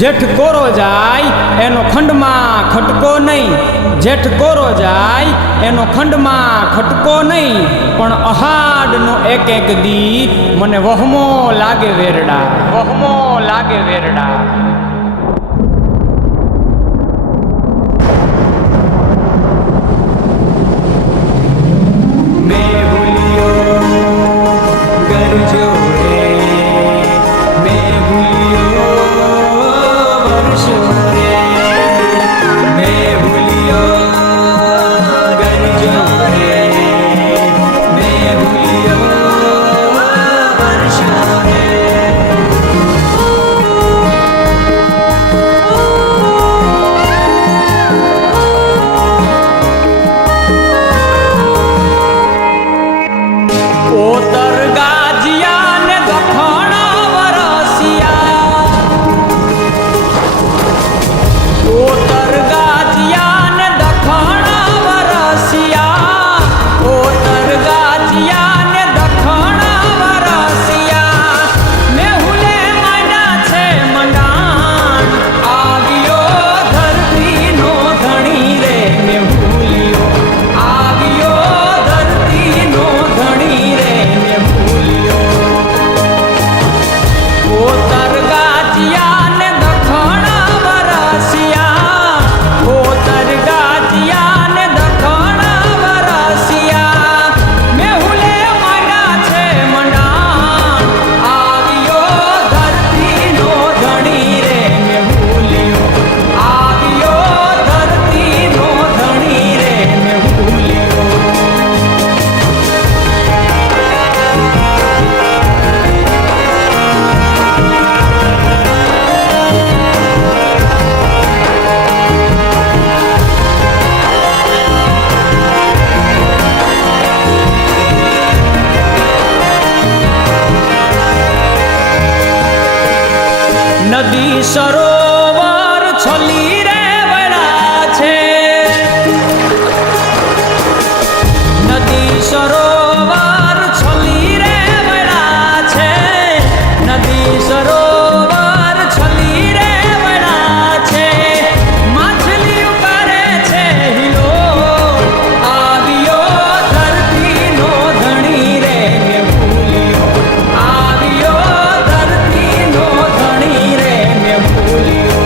જેઠ કોરો જાય એનો ખંડમાં ખટકો નહીં, જેઠ કોરો જાય એનો ખંડમાં ખટકો નહીં, પણ અહાડનો એક એક દી મને વહમો લાગે વેરડા, વહમો લાગે વેરડા. નદી સરોવર છલી રે વળા છે, નદી સરોવર છલી રે વળા છે, નદી સરોવર છલી રે વળા છે, માછલી કરે છે હિલો, આવ્યો ધરતીનો ધણી રે મેં ભૂલ્યો, આવ્યો ધરતીનો ધણી રે મેં ભૂલ્યો.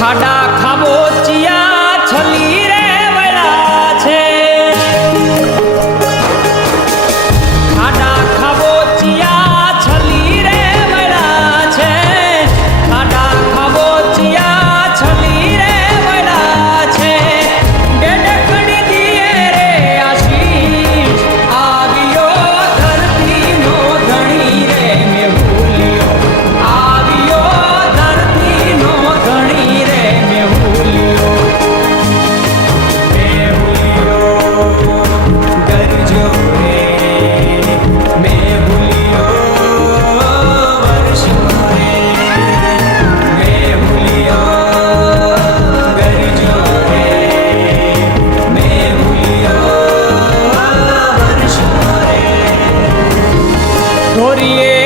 ખાડા ખાબોચિયા છલી રે વળા છે, ખાડા ખાબોચિયા છલી રે વળા છે, ખાડા ખાબોચિયા છલી રે વળા છે, ડેડકડી દીએ રે આશીષ, આવ્યો ધરતીનો ધણી રે મેં ભૂલ્યો, આવ્યો ધરતીનો ધણી રે મેં ભૂલ્યો. મેં ભૂલ્યો ગરજો રે, મેં ભૂલ્યો વર્ષો રે, મેં ભૂલ્યો ગરજો રે, મેં ભૂલ્યો વર્ષો રે. ધોરીએ